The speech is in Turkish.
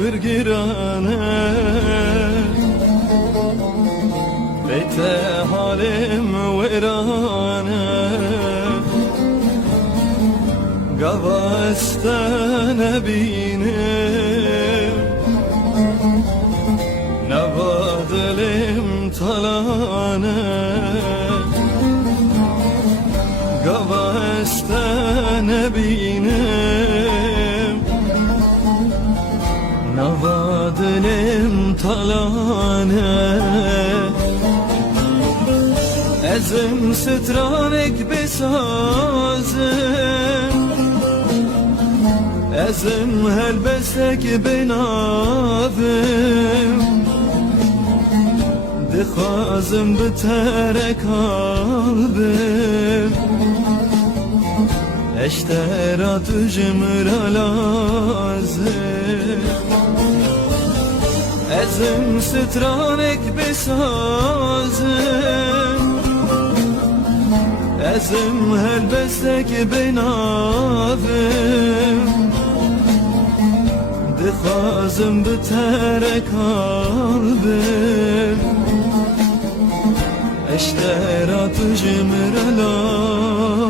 bir girane beyte halim verane gavastane binim nevadilim talane gavastane binim nevadilim talane ezim stranek besazim ezim helbesek benavim dixwazim bitere kalbim eştera tujmra lazim ezim stranek besazim ezim helbesek benavim dixwazim bitere kalbim eştera tujmra lazim